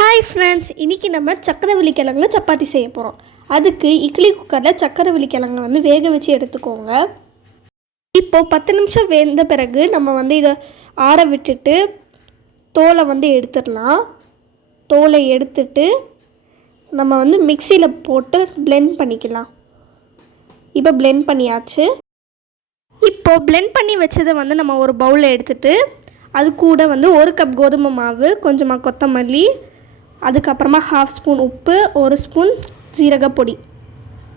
Hi friends, இன்றைக்கி நம்ம சக்கரவள்ளி கிழங்குல சப்பாத்தி செய்ய போகிறோம். அதுக்கு இட்லி குக்கரில் சக்கரவள்ளி கிழங்கு வந்து வேக வச்சு எடுத்துக்கோங்க. இப்போது 10 நிமிஷம் வெந்த பிறகு நம்ம இதை ஆற விட்டுட்டு தோலை எடுத்துடலாம். தோலை எடுத்துட்டு நம்ம மிக்சியில் போட்டு பிளெண்ட் பண்ணிக்கலாம். இப்போ பிளெண்ட் பண்ணியாச்சு. இப்போது பிளெண்ட் பண்ணி வச்சதை நம்ம ஒரு பவுலில் எடுத்துகிட்டு அது கூட 1 கப் கோதுமை மாவு, கொஞ்சமாக கொத்தமல்லி, அதுக்கப்புறமா 1/2 ஸ்பூன் உப்பு, 1 ஸ்பூன் ஜீரகப்பொடி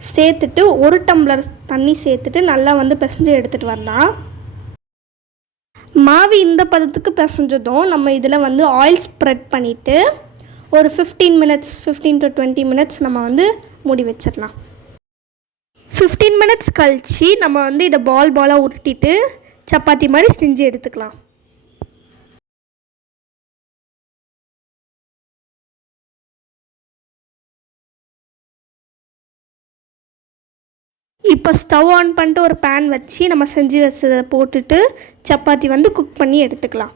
சேர்த்துட்டு 1 டம்ளர் தண்ணி சேர்த்துட்டு நல்லா பிசைஞ்சு எடுத்துகிட்டு வரலாம். மாவு இந்த பதத்துக்கு பிசைஞ்சதும் நம்ம இதில் ஆயில் ஸ்ப்ரெட் பண்ணிவிட்டு ஒரு 15 to 20 மினிட்ஸ் நம்ம மூடி வச்சிடலாம். 15 மினிட்ஸ் கழித்து நம்ம இதை பாலாக உருட்டிட்டு சப்பாத்தி மாதிரி செஞ்சு எடுத்துக்கலாம். இப்போ ஸ்டவ் ஆன் பண்ணிட்டு ஒரு பேன் வச்சு நம்ம செஞ்சு வச்சதை போட்டுட்டு சப்பாத்தி குக் பண்ணி எடுத்துக்கலாம்.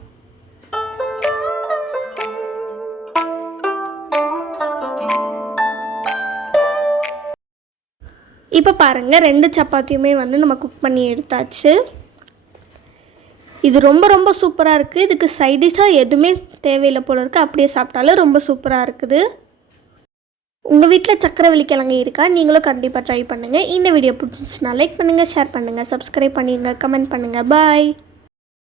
இப்போ பாருங்கள், 2 சப்பாத்தியுமே நம்ம குக் பண்ணி எடுத்தாச்சு. இது ரொம்ப சூப்பராக இருக்குது. இதுக்கு சைடிஷாக எதுவுமே தேவையில்லை போல இருக்குது. அப்படியே சாப்பிட்டாலும் ரொம்ப சூப்பராக இருக்குது. உங்கள் வீட்டில் சக்கரவள்ளி கிழங்கு இருக்கா? நீங்களும் கண்டிப்பாக ட்ரை பண்ணுங்கள். இந்த வீடியோ பிடிச்சிச்சுன்னா லைக் பண்ணுங்கள், ஷேர் பண்ணுங்கள், சப்ஸ்கிரைப் பண்ணுங்கள், கமெண்ட் பண்ணுங்கள். பாய்.